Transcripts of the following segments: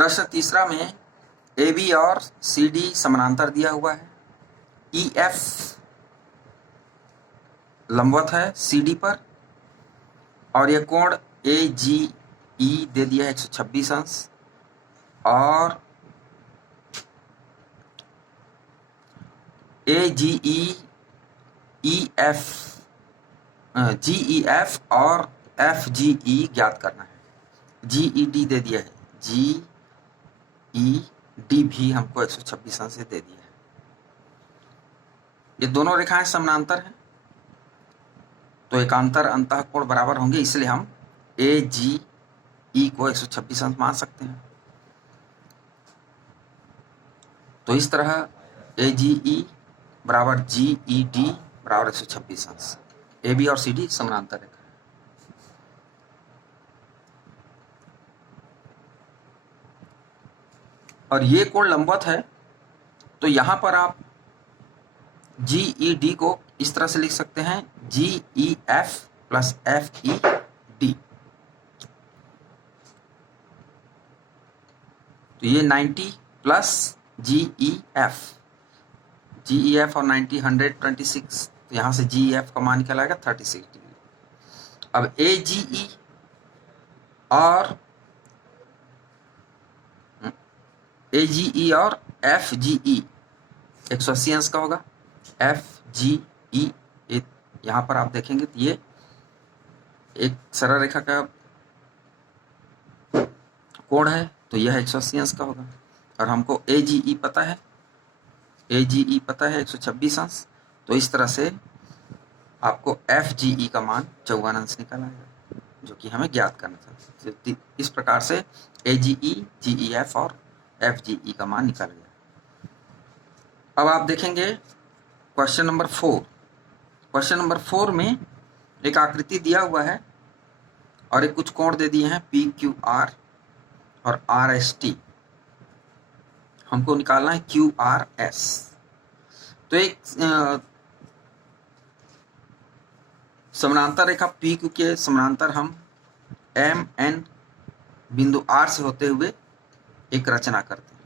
प्रश्न तीसरा में ए बी और सी डी समानांतर दिया हुआ है, ई एफ लंबवत है सी डी पर और यह कोण ए जी ई दे दिया है 126 अंश और A G E F G E F और एफ जी ई ज्ञात करना है। जी ई डी दे दिया है, जी ई डी भी हमको 126 अंश से दे दिया है। ये दोनों रेखाएं समानांतर हैं तो एकांतर अंतःकोण बराबर होंगे, इसलिए हम ए जी ई को 126 अंश मान सकते हैं। तो इस तरह ए जी ई बराबर जी ई डी बराबर 126 अंश। ए बी और सी डी समानांतर रेखा है। और ये कोण लंबवत है तो यहां पर आप जी ई डी को इस तरह से लिख सकते हैं, G E F plus F E D. तो ये 90 प्लस जी ई एफ और 90 126, तो यहां से जी ई एफ का मान निकल आएगा 36 डिग्री। अब ए जी ई और एफ जी ई 180 अंश का होगा। एफ जी ई यहां पर आप देखेंगे तो ये एक सरल रेखा का कोण है तो यह 180 अंश का होगा। और हमको ए जी ई पता है, 126 अंश। तो इस तरह से आपको एफ जी ई का मान 54 अंश निकल आएगा, जो कि हमें ज्ञात करना था। तो इस प्रकार से ए जी ई एफ और एफ जी ई का मान निकल गया। अब आप देखेंगे क्वेश्चन नंबर 4। क्वेश्चन नंबर 4 में एक आकृति दिया हुआ है और एक कुछ कोण दे दिए हैं पी क्यू आर और आर एस टी। हमको निकालना है क्यू आर एस। तो एक समानांतर रेखा पी क्यू के समानांतर हम एम एन बिंदु आर से होते हुए एक रचना करते हैं,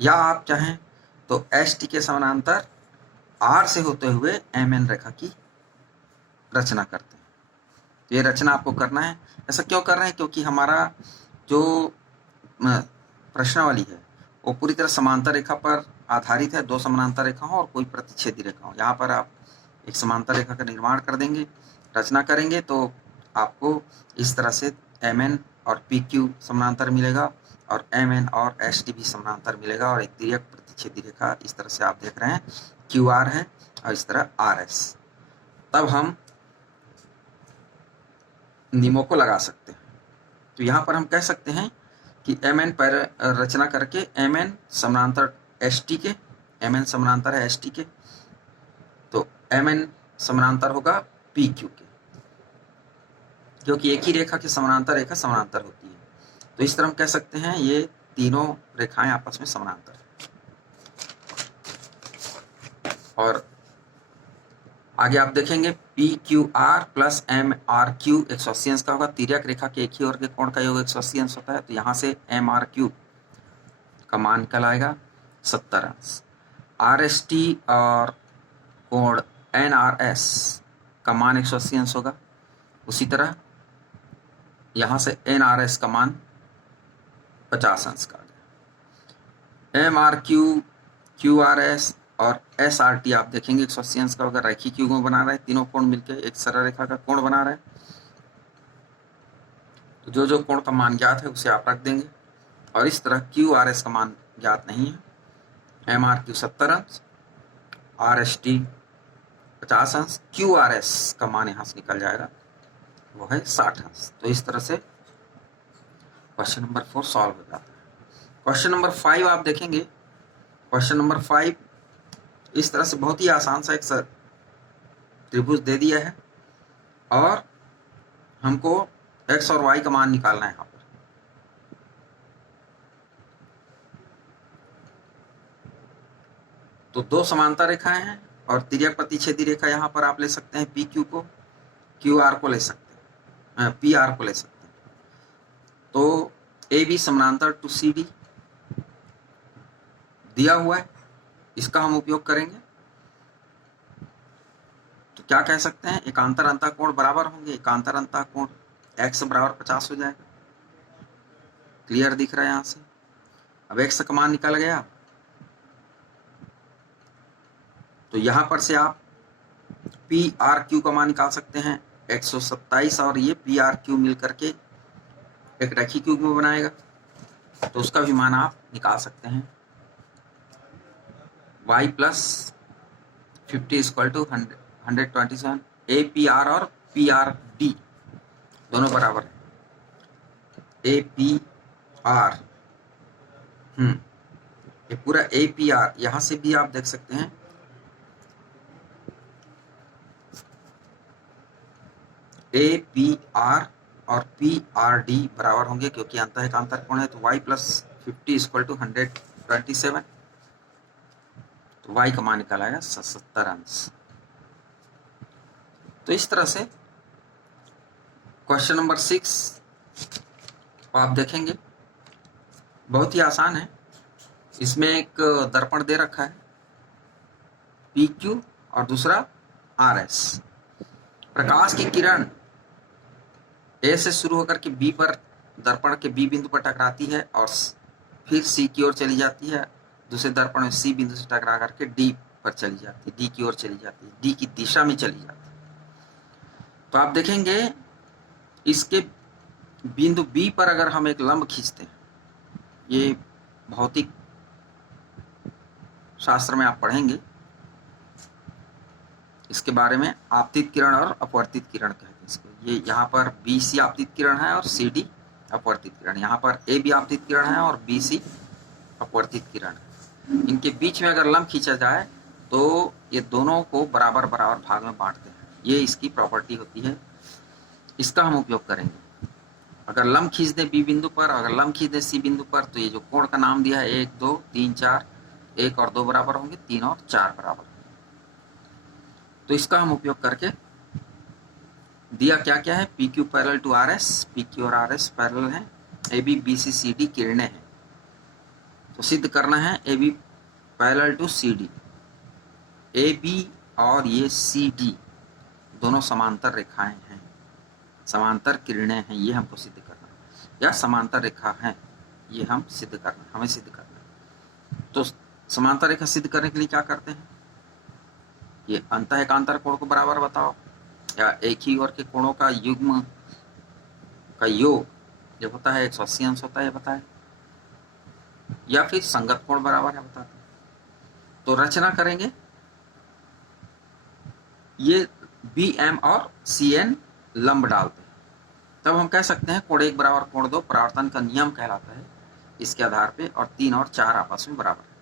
या आप चाहें तो एस टी के समानांतर आर से होते हुए एम एन रेखा की रचना करते हैं। तो ये रचना आपको करना है। ऐसा क्यों कर रहे हैं? क्योंकि हमारा जो प्रश्नावली है वो पूरी तरह समांतर रेखा पर आधारित है, 2 समानांतर रेखा हो और कोई प्रतिच्छेदी रेखा हो। यहाँ पर आप एक समांतर रेखा का निर्माण कर देंगे, रचना करेंगे तो आपको इस तरह से एम एन और पी क्यू समानांतर मिलेगा और एम एन और एस टी भी समानांतर मिलेगा और एक तिर्यक प्रतिच्छेदी रेखा इस तरह से आप देख रहे हैं क्यू आर है और इस तरह आर एस। तब हम नियमों को लगा सकते हैं। तो यहाँ पर हम कह सकते हैं कि एम एन पर रचना करके एम एन समानांतर एस टी के, एम एन समानांतर है एस टी के, तो एम एन समानांतर होगा पी क्यू के, क्योंकि एक ही रेखा के समानांतर रेखा समानांतर होती है। तो इस तरह हम कह सकते हैं ये तीनों रेखाएं आपस में समानांतर है। और आगे आप देखेंगे P Q R plus M R Q 180 अंश का होगा। तिर्यक रेखा के एक ही ओर के कोण का योग 180 अंश होता है, तो यहाँ से एम आर क्यू का मान निकल आएगा 70 अंश। आर एस टी और कोण एन आर एस का मान 180 अंश होगा। उसी तरह यहाँ से एन आर एस का मान 50 अंश का आ गया। M R Q, Q R S और एस आर टी आप देखेंगे 180 अंश का होगा। रैखिक युग्म बना रहे हैं, तीनों कोण मिलकर एक सरल रेखा का कोण बना रहे हैं। तो जो जो कोण का मान ज्ञात है उसे आप रख देंगे और इस तरह क्यू आर एस का मान ज्ञात नहीं है। एम आर क्यू 70 अंश, आर एस टी 50 अंश, क्यू आर एस का मान यहाँ से निकल जाएगा, वो है 60 अंश। तो इस तरह से क्वेश्चन नंबर 4 सॉल्व हो जाता है। क्वेश्चन नंबर 5 आप देखेंगे। क्वेश्चन नंबर 5 इस तरह से बहुत ही आसान सा एक त्रिभुज दे दिया है और हमको x और y का मान निकालना है। यहाँ पर तो 2 समांतर रेखाएं हैं और तिर्यक प्रतिच्छेदी रेखा यहाँ पर आप ले सकते हैं पी क्यू को, क्यू आर को ले सकते हैं, पी आर को ले सकते हैं। तो ए बी समानांतर टू सी डी दिया हुआ है, इसका हम उपयोग करेंगे। तो क्या कह सकते हैं, एकांतर अंतःकोण बराबर होंगे, एकांतर अंतःकोण x बराबर 50 हो जाएगा। क्लियर दिख रहा है यहां से। अब x का मान निकल गया, तो यहां पर से आप पी आर क्यू का मान निकाल सकते हैं। 127 और ये पी आर क्यू मिल करके एक रेखी क्यूब में बनाएगा, तो उसका भी मान आप निकाल सकते हैं। y plus 50 equal to 127। A P R और पी आर डी दोनों बराबर है। ए पी आर ये पूरा ए पी आर, यहां से भी आप देख सकते हैं ए पी आर और पी आर डी बराबर होंगे, क्योंकि अंतः एकांतर कोण है। तो y प्लस 50 इक्वल टू 127, तो y का मान निकाला है 77 अंश। तो इस तरह से क्वेश्चन नंबर 6 आप देखेंगे, बहुत ही आसान है। इसमें एक दर्पण दे रखा है PQ और दूसरा RS। प्रकाश की किरण A से शुरू होकर के B पर, दर्पण के B बिंदु पर टकराती है और फिर C की ओर चली जाती है। दूसरे दर्पण में C बिंदु से टकरा करके D पर चली जाती है, D की ओर चली जाती है, D की दिशा में चली जाती है। तो आप देखेंगे इसके बिंदु B पर अगर हम एक लंब खींचते हैं, ये भौतिक शास्त्र में आप पढ़ेंगे इसके बारे में, आपतित किरण और अपवर्तित किरण कहते हैं इसको। ये यहाँ पर BC आपतित किरण है और CD अपवर्तित किरण। यहाँ पर AB आपतित किरण है और BC अपवर्तित किरण है। इनके बीच में अगर लंब खींचा जाए तो ये दोनों को बराबर बराबर भाग में बांटते हैं। ये इसकी प्रॉपर्टी होती है, इसका हम उपयोग करेंगे। अगर लंब खींच दें B बिंदु पर, अगर लंब खींच दें C बिंदु पर, तो ये जो कोण का नाम दिया है 1 2 3 4, 1 और 2 बराबर होंगे, 3 और 4 बराबर। तो इसका हम उपयोग करके दिया क्या क्या है, PQ parallel to RS, PQ और RS पैरेलल है, AB BC CD किरणें हैं। तो सिद्ध करना है AB parallel to CD, AB और ये CD दोनों समांतर रेखाएं हैं, समांतर किरणें हैं, ये हमको सिद्ध करना है, या समांतर रेखा है, ये हम सिद्ध करना, हमें सिद्ध करना है। तो समांतर रेखा सिद्ध करने के लिए क्या करते हैं, ये अंतः एकांतर कोण को बराबर बताओ, या एक ही ओर के कोणों का युग्म का योग जब होता है 180 अंश होता है बताए, या फिर संगत कोण बराबर है बताते हैं। तो रचना करेंगे, ये BM और CN लंब डालते हैं, तब हम कह सकते हैं कोण 1 बराबर कोण 2 परावर्तन का नियम कहलाता है इसके आधार पे, और 3 और 4 आपस में बराबर है।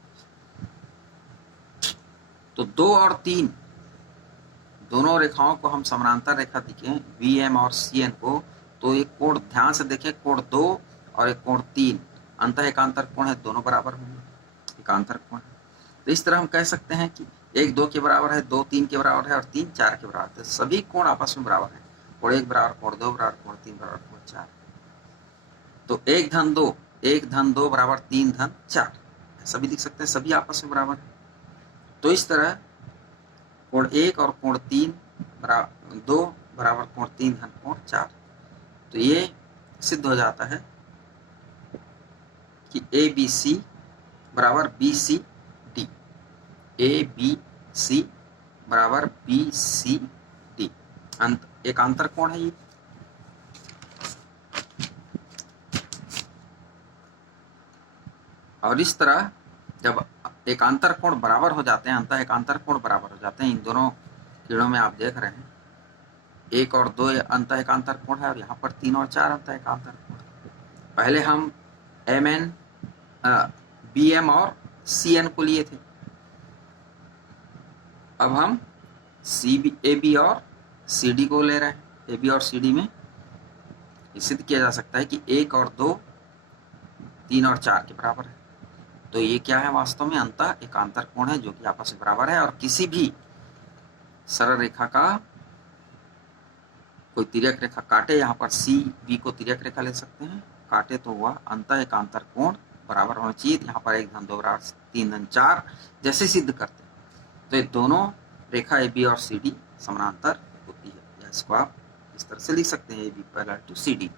तो 2 और 3 दोनों रेखाओं को हम समानांतर रेखा दिखें BM और CN को, तो एक कोण ध्यान से देखें, कोण 2 और एक कोण 3 अंतः एकांतर कोण है, दोनों बराबर होंगे, एकांतर कोण है। तो इस तरह हम कह सकते हैं कि 1 2 के बराबर है, 2 3 के बराबर है और 3 4 के बराबर है। सभी कोण आपस में बराबर है, कोण 1 बराबर कोण 2 बराबर कोण 3 बराबर कोण 4। तो 1 धन 2, 1 धन 2 बराबर 3 धन 4, ऐसा भी लिख सकते हैं, सभी आपस में बराबर है। तो इस तरह कोण 1 और कोण 3 बराबर 2 बराबर कोण 3 धन कोण 4। तो ये सिद्ध हो जाता है कि ABC बराबर BCD, ABC बराबर BCD एकांतर कोण है ये। और इस तरह जब एकांतर कोण बराबर हो जाते हैं, अंतः एकांतर कोण बराबर हो जाते हैं, इन दोनों किरणों में आप देख रहे हैं 1 और 2 अंतः एकांतर कोण है, और यहाँ पर 3 और 4 अंतः एकांतर कोण। पहले हम BM और CN को लिए थे, अब हम AB और CD को ले रहे हैं। AB और CD में सिद्ध किया जा सकता है कि 1 और 2 3 और 4 के बराबर है। तो ये क्या है, वास्तव में अंतः एकांतर कोण है जो कि आपस में बराबर है। और किसी भी सरल रेखा का कोई तिर्यक रेखा काटे, यहाँ पर CB को तिर्यक रेखा ले सकते हैं, काटे तो वह अंतः एकांतर कोण बराबर होना चाहिए। यहाँ पर 1 धन 2 बराबर 3 धन 4 जैसे सिद्ध करते हैं तो ये दोनों रेखा ए बी और सी डी समानांतर होती है। या इसको आप इस तरह से लिख सकते हैं, A B parallel to C D.